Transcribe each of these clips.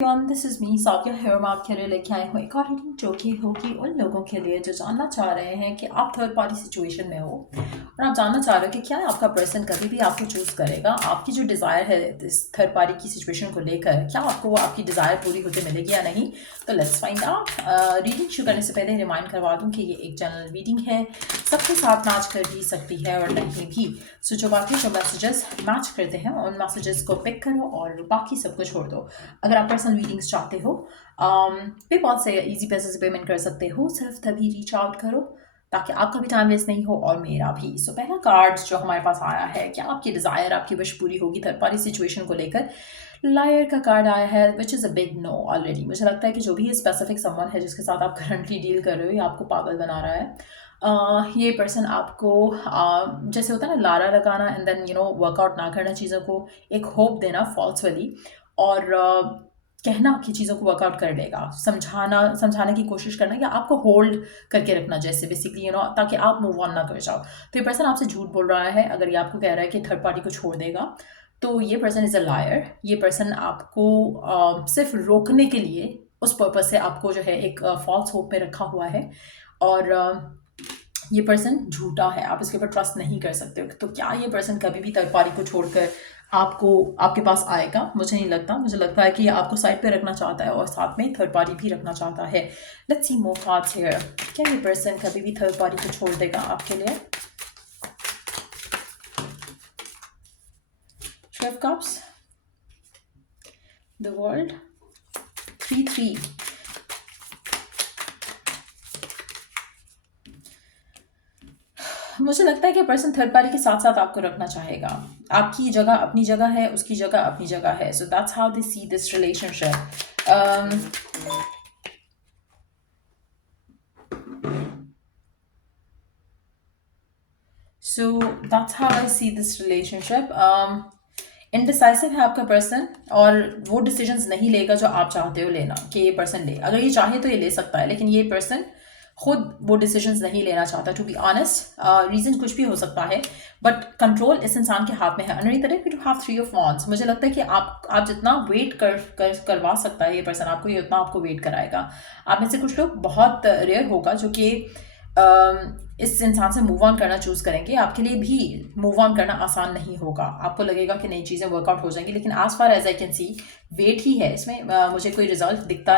This is me साविया hair मैं आपके लिए लेके आई हूँ एक और रीडिंग जो कि होगी उन लोगों के लिए जो जानना चाह रहे हैं कि आप थर्ड पार्टी सिचुएशन में हो और आप जानना चाह रहे हो कि क्या आपका पर्सन कभी भी आपको चूज करेगा, आपकी जो डिज़ायर है इस थर्ड पार्टी की सिचुएशन को लेकर, क्या आपको वो आपकी डिज़ायर पूरी होते मिलेगी या नहीं। तो लेट्स फाइंड आउट। रीडिंग शुरू करने से पहले रिमाइंड करवा दूँ कि ये एक जनरल रीडिंग है, सबके साथ मैच कर भी सकती है और नहीं भी। सो जो बाकी जो मैसेजेस मैच करते हैं उन मैसेजेस को पिक करो और बाकी सबको छोड़ दो। अगर आप पर्सनल रीडिंग्स चाहते हो पेपॉल से इजी पैसे से पेमेंट कर सकते हो, सिर्फ तभी रीच आउट करो ताकि आपका भी टाइम वेस्ट नहीं हो और मेरा भी। सो पहला कार्ड जो हमारे पास आया है, क्या आपकी डिज़ायर आपकी विश पूरी होगी थर्ड पार्टी सिचुएशन को लेकर। लायर का कार्ड आया है which is a big know already. मुझे लगता है कि जो भी स्पेसिफिक समवन है जिसके साथ आप करंटली डील कर रहे हो ये आपको पागल बना रहा है। ये पर्सन आपको जैसे होता है ना लारा लगाना एंड देन वर्कआउट ना करना, चीज़ों को एक होप देना फॉल्स वाली, और कहना कि चीज़ों को वर्कआउट कर लेगा, समझाने की कोशिश करना या आपको होल्ड करके रखना, जैसे बेसिकली ताकि आप मूव ऑन ना कर जाओ। तो ये पर्सन आपसे झूठ बोल रहा है अगर ये आपको कह रहा है कि थर्ड पार्टी को छोड़ देगा। तो ये पर्सन इज़ अ लायर। ये पर्सन आपको सिर्फ रोकने के लिए उस पर्पज से आपको जो है एक फॉल्स होप में रखा हुआ है, और ये पर्सन झूठा है, आप इसके ऊपर ट्रस्ट नहीं कर सकते हो। तो क्या ये पर्सन कभी भी थर्ड पार्टी को छोड़कर आपको आपके पास आएगा? मुझे नहीं लगता। मुझे लगता है कि ये आपको साइड पे रखना चाहता है और साथ में थर्ड पार्टी भी रखना चाहता है। Let's see more cards here. क्या ये पर्सन कभी भी थर्ड पार्टी को छोड़ देगा आपके लिए? Three of Cups, the World, 3-3. मुझे लगता है कि पर्सन थर्ड पार्टी के साथ साथ आपको रखना चाहेगा। आपकी जगह अपनी जगह है, उसकी जगह अपनी जगह है। So that's how they see this relationship. So that's how I see this relationship. Indecisive है आपका पर्सन और वो डिसीजंस नहीं लेगा जो आप चाहते हो लेना कि ये पर्सन ले। अगर ये चाहे तो ये ले सकता है, लेकिन ये पर्सन खुद वो डिसीजंस नहीं लेना चाहता। टू बी ऑनेस्ट, रीजन कुछ भी हो सकता है बट कंट्रोल इस इंसान के हाथ में है। Underneath that we do have three of wands. मुझे लगता है कि आप जितना वेट करवा सकता है ये पर्सन आपको, ये उतना आपको वेट कराएगा। आप में से कुछ लोग, बहुत रेयर होगा जो कि इस इंसान से मूव ऑन करना चूज करेंगे। आपके लिए भी मूव ऑन करना आसान नहीं होगा। आपको लगेगा कि नई चीज़ें वर्कआउट हो जाएंगी, लेकिन as far as I can see weight ही है इसमें। मुझे कोई रिजल्ट दिखता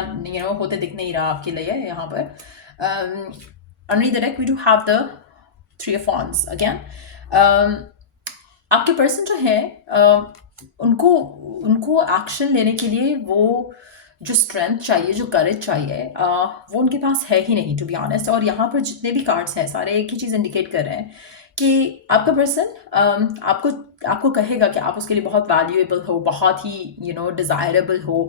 होते दिख नहीं रहा आपके लिए यहाँ पर। Underneath the deck we do have the Three of Wands again. आपके पर्सन जो है उनको उनको एक्शन लेने के लिए वो जो स्ट्रेंथ चाहिए, जो करेज चाहिए, वो उनके पास है ही नहीं टू बी ऑनेस्ट। और यहाँ पर जितने भी कार्ड्स हैं सारे एक ही चीज़ इंडिकेट कर रहे हैं कि आपका पर्सन आपको आपको कहेगा कि आप उसके लिए बहुत वैल्यूएबल हो, बहुत ही डिज़ायरेबल हो,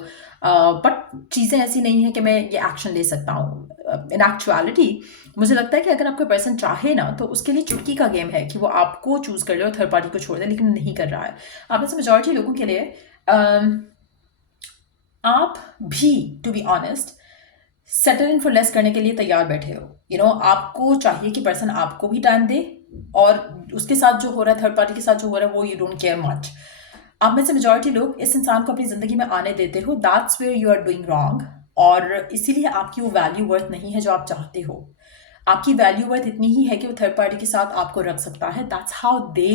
बट चीज़ें ऐसी नहीं है कि मैं ये एक्शन ले सकता हूँ। इन एक्चुअलिटी मुझे लगता है कि अगर आपका पर्सन चाहे ना तो उसके लिए चुटकी का गेम है कि वो आपको चूज़ कर ले और थर्ड पार्टी को छोड़ दे, लेकिन नहीं कर रहा है। आप में से मेजॉरिटी लोगों के लिए आप भी to be honest settle in for less करने के लिए तैयार बैठे हो। आपको चाहिए कि पर्सन आपको भी टाइम दे और उसके साथ जो हो रहा है, थर्ड पार्टी के साथ जो हो रहा है, वो यू डोंट केयर मच। आप में से मेजॉरिटी लोग इस इंसान को अपनी ज़िंदगी में आने देते हो। That's where you are doing wrong, और इसीलिए आपकी वो वैल्यू वर्थ नहीं है जो आप चाहते हो। आपकी वैल्यू वर्थ इतनी ही है कि वो थर्ड पार्टी के साथ आपको रख सकता है। That's how they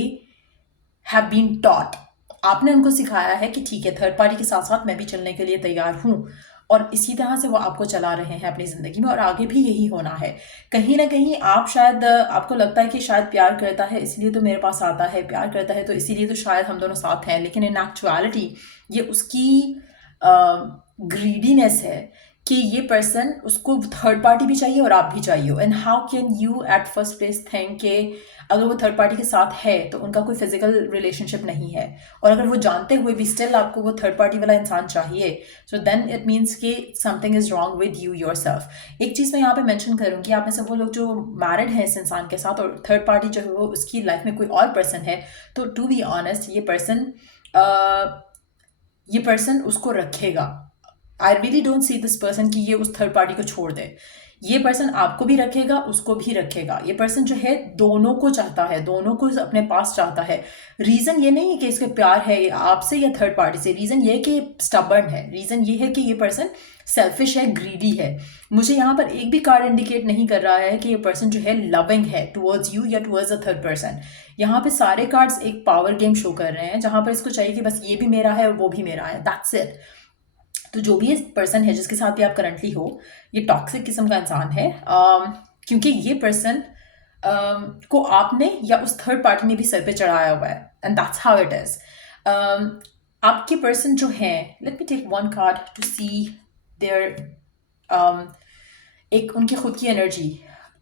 have been taught. आपने उनको सिखाया है कि ठीक है, थर्ड पार्टी के साथ साथ मैं भी चलने के लिए तैयार हूँ, और इसी तरह से वो आपको चला रहे हैं अपनी ज़िंदगी में, और आगे भी यही होना है। कहीं ना कहीं आप शायद आपको लगता है कि शायद प्यार करता है इसलिए तो मेरे पास आता है, प्यार करता है तो इसीलिए तो शायद हम दोनों साथ हैं, लेकिन इन एक्चुअलिटी ये उसकी ग्रीडीनेस है कि ये पर्सन, उसको थर्ड पार्टी भी चाहिए और आप भी चाहिए। And how can you at first place think कि अगर वो थर्ड पार्टी के साथ है तो उनका कोई फिजिकल रिलेशनशिप नहीं है, और अगर वो जानते हुए भी स्टिल आपको वो थर्ड पार्टी वाला इंसान चाहिए, सो देन इट मीन्स कि something is wrong with you your self. एक चीज़ मैं यहाँ पे मेंशन करूँगी, आप में से वो लोग जो मैरिड हैं इस इंसान के साथ और थर्ड पार्टी जो है वो उसकी लाइफ में कोई और पर्सन है, तो टू बी ऑनेस्ट ये पर्सन उसको रखेगा। I really don't see this person कि ये उस थर्ड पार्टी को छोड़ दे। ये पर्सन आपको भी रखेगा, उसको भी रखेगा। ये पर्सन जो है दोनों को चाहता है, दोनों को अपने पास चाहता है। रीज़न ये नहीं है कि इसके प्यार है आपसे या थर्ड पार्टी से, रीज़न ये है कि स्टबर्न है, रीज़न ये है कि ये पर्सन सेल्फिश है, ग्रीडी है। मुझे यहाँ पर एक भी कार्ड इंडिकेट नहीं कर रहा है कि ये पर्सन जो है लविंग है टुवर्ड्स यू या टुवर्ड्स अ थर्ड पर्सन। यहाँ पे सारे कार्ड्स एक पावर गेम शो कर रहे हैं, जहाँ पर इसको चाहिए कि बस ये भी मेरा है और वो भी मेरा है, दैट्स इट। तो जो भी ये पर्सन है जिसके साथ भी आप करंटली हो, ये टॉक्सिक किस्म का इंसान है, क्योंकि ये पर्सन को आपने या उस थर्ड पार्टी ने भी सर पे चढ़ाया हुआ है, and that's how it is. आपके पर्सन जो है, let me take one card to see their एक उनकी खुद की एनर्जी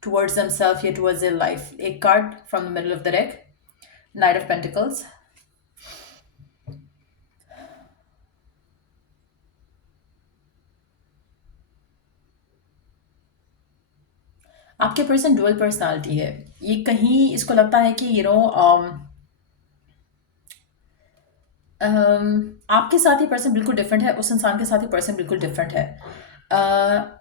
टुवर्ड्स देमसेल्फ या टुवर्ड्स देयर लाइफ। एक card from the middle of the deck, knight of pentacles. आपके पर्सन डुअल पर्सनालिटी है। ये कहीं इसको लगता है कि आपके साथ ही पर्सन बिल्कुल डिफरेंट है, उस इंसान के साथ ही पर्सन बिल्कुल डिफरेंट है। अ,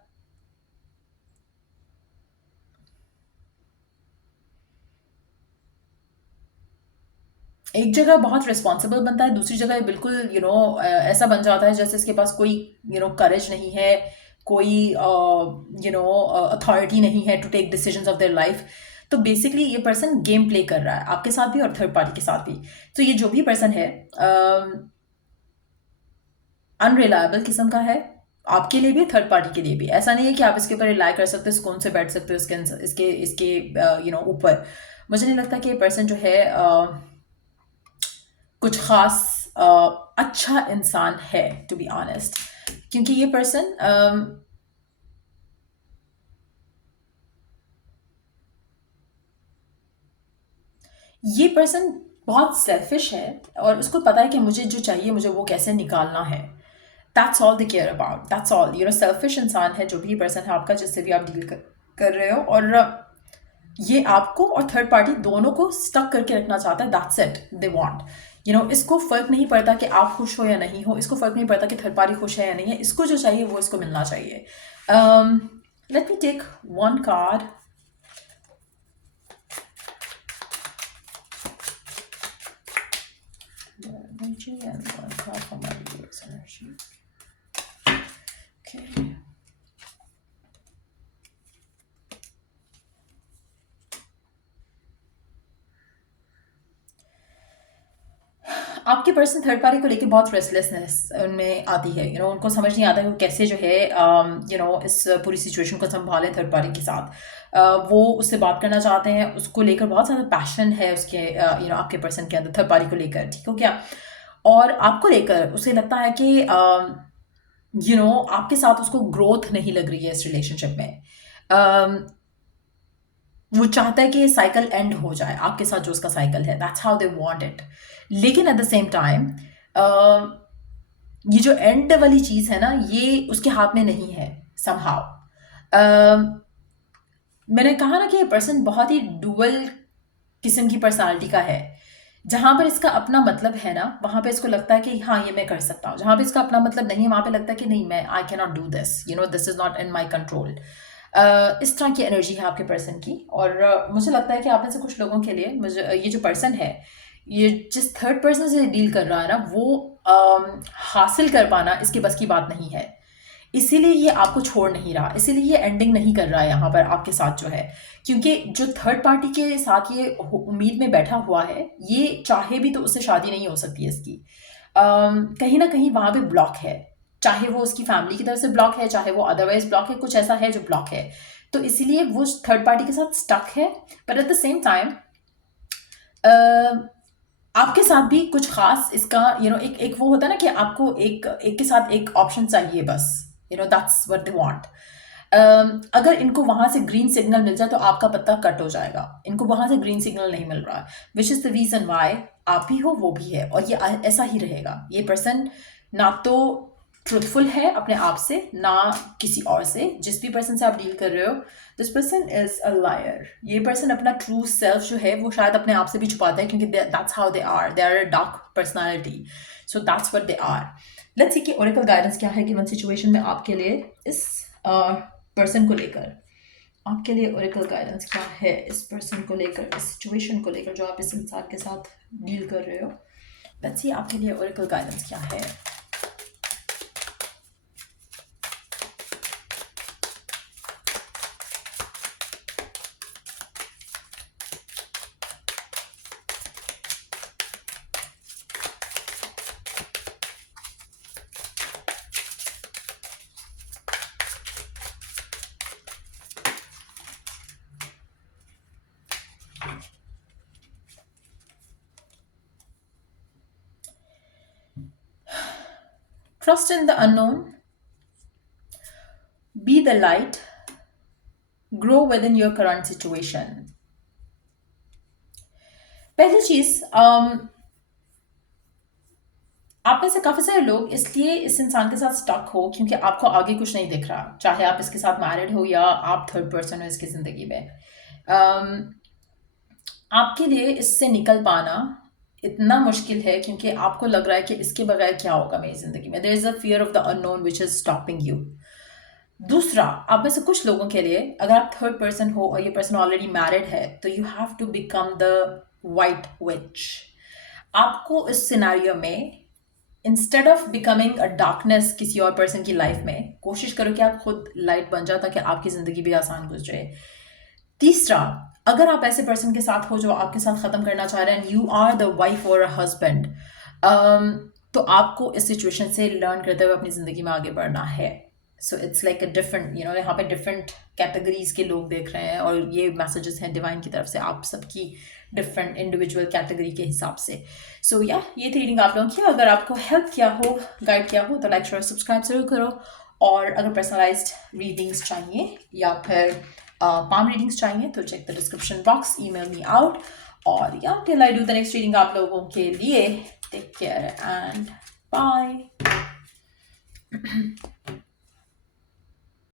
एक जगह बहुत रिस्पॉन्सिबल बनता है, दूसरी जगह बिल्कुल ऐसा बन जाता है जैसे इसके पास कोई करेज नहीं है, कोई अथॉरिटी नहीं है to take decisions of their life. तो बेसिकली ये पर्सन गेम प्ले कर रहा है आपके साथ भी और थर्ड पार्टी के साथ भी। तो ये जो भी पर्सन है अनरिलायबल किस्म का है, आपके लिए भी थर्ड पार्टी के लिए भी। ऐसा नहीं है कि आप इसके ऊपर रिलाई कर सकते हो, सुकून से बैठ सकते हो इसके इसके ऊपर। मुझे नहीं लगता कि ये पर्सन जो है कुछ खास अच्छा इंसान है, टू बी ऑनेस्ट। क्योंकि ये पर्सन ये पर्सन बहुत सेल्फिश है और उसको पता है कि मुझे जो चाहिए मुझे वो कैसे निकालना है। That's all they care about, that's all. Selfish इंसान है जो भी पर्सन है आपका, जिससे भी आप डील कर रहे हो। और ये आपको और थर्ड पार्टी दोनों को स्टक करके रखना चाहता है, दैट्स इट दे वांट। इसको फर्क नहीं पड़ता कि आप खुश हो या नहीं हो, इसको फर्क नहीं पड़ता कि थर्ड पार्टी खुश है या नहीं है, इसको जो चाहिए वो इसको मिलना चाहिए। Let me take one card. And one card for my viewers energy. Okay. आपके पर्सन थर्ड पार्टी को लेके बहुत रेस्टलेसनेस उनमें आती है। उनको समझ नहीं आता कि वो कैसे जो है इस पूरी सिचुएशन को संभालें थर्ड पार्टी के साथ। वो उससे बात करना चाहते हैं, उसको लेकर बहुत ज़्यादा पैशन है उसके आपके पर्सन के अंदर थर्ड पार्टी को लेकर, ठीक हो क्या। और आपको लेकर उसे लगता है कि आपके साथ उसको ग्रोथ नहीं लग रही है इस रिलेशनशिप में। वो चाहता है कि ये साइकिल एंड हो जाए आपके साथ, जो उसका साइकिल है, that's how they want it. लेकिन एट द सेम टाइम ये जो एंड वाली चीज़ है ना, ये उसके हाथ में नहीं है समहाउ। मैंने कहा ना कि ये पर्सन बहुत ही डुअल किस्म की पर्सनालिटी का है। जहाँ पर इसका अपना मतलब है ना, वहाँ पे इसको लगता है कि हाँ ये मैं कर सकता हूँ। जहाँ पे इसका अपना मतलब नहीं है, वहाँ पे लगता है कि नहीं, मैं I can not do this, this is not in my control. इस तरह की एनर्जी है आपके पर्सन की। और मुझे लगता है कि आप में से कुछ लोगों के लिए मुझे ये जो पर्सन है, ये जिस थर्ड पर्सन से डील कर रहा है ना, वो हासिल कर पाना इसके बस की बात नहीं है। इसीलिए ये आपको छोड़ नहीं रहा, इसीलिए ये एंडिंग नहीं कर रहा है यहाँ पर आपके साथ जो है। क्योंकि जो थर्ड पार्टी के साथ ये उम्मीद में बैठा हुआ है, ये चाहे भी तो उससे शादी नहीं हो सकती है इसकी। कहीं ना कहीं वहाँ पे ब्लॉक है, चाहे वो उसकी फैमिली की तरफ से ब्लॉक है, चाहे वो अदरवाइज ब्लॉक है, कुछ ऐसा है जो ब्लॉक है। तो इसीलिए वो थर्ड पार्टी के साथ स्टक है। But at the same time आपके साथ भी कुछ खास इसका एक वो होता है ना कि आपको एक के साथ एक ऑप्शन चाहिए बस, दैट्स व्हाट दे वांट। अगर इनको वहां से ग्रीन सिग्नल मिल जाए तो आपका पत्ता कट हो जाएगा। इनको वहां से ग्रीन सिग्नल नहीं मिल रहा, which is the reason why आप भी हो वो भी है, और ये ऐसा ही रहेगा। ये पर्सन ना तो ट्रुथफुल है अपने आप से, ना किसी और से। जिस भी पर्सन से आप डील कर रहे हो, this person is a liar. ये पर्सन अपना ट्रू सेल्फ जो है वो शायद अपने आप से भी छुपाता है, क्योंकि that's how they are a dark personality, so that's what they are. Let's see कि ओरेकल गाइडेंस क्या है गिवन सिचुएशन में आपके लिए इस पर्सन को लेकर। आपके लिए ओरेकल गाइडेंस क्या है इस पर्सन को लेकर, इस सिचुएशन को लेकर जो आप इस इंसान के साथ डील कर रहे हो। लेट्स सी आपके लिए ओरेकल गाइडेंस क्या है। Trust in the unknown, be the light, grow within your current situation। पहली चीज, आप में से काफी सारे लोग इसलिए इस इंसान के साथ स्टक हो क्योंकि आपको आगे कुछ नहीं दिख रहा, चाहे आप इसके साथ मैरिड हो या आप थर्ड पर्सन हो इसकी जिंदगी में। आपके लिए इससे निकल पाना इतना मुश्किल है क्योंकि आपको लग रहा है कि इसके बगैर क्या होगा मेरी जिंदगी में। There is a fear of the unknown which is stopping you. दूसरा, आप में से कुछ लोगों के लिए अगर आप थर्ड पर्सन हो और ये पर्सन ऑलरेडी मैरिड है तो you have to become the white witch. आपको इस सिनेरियो में instead of becoming a darkness किसी और पर्सन की लाइफ में, कोशिश करो कि आप खुद लाइट बन जाओ ताकि आपकी जिंदगी भी आसान गुजरे। तीसरा, अगर आप ऐसे पर्सन के साथ हो जो आपके साथ खत्म करना चाह रहे हैं, यू आर द वाइफ और अ हस्बैंड, तो आपको इस सिचुएशन से लर्न करते हुए अपनी जिंदगी में आगे बढ़ना है। So it's like a different, यहाँ पे डिफरेंट कैटेगरीज के लोग देख रहे हैं और ये मैसेजेस हैं डिवाइन की तरफ से आप सबकी डिफरेंट इंडिविजुअल कैटेगरी के हिसाब से। सो ये थी रीडिंग आप लोगों की। अगर आपको हेल्प किया हो, गाइड किया हो तो लाइक शेयर सब्सक्राइब जरूर करो। और अगर पर्सनलाइज्ड रीडिंग्स चाहिए या फिर palm readings चाहिए तो check the description box, email me out। और till I do the next reading आप लोगों के लिए, take care and bye।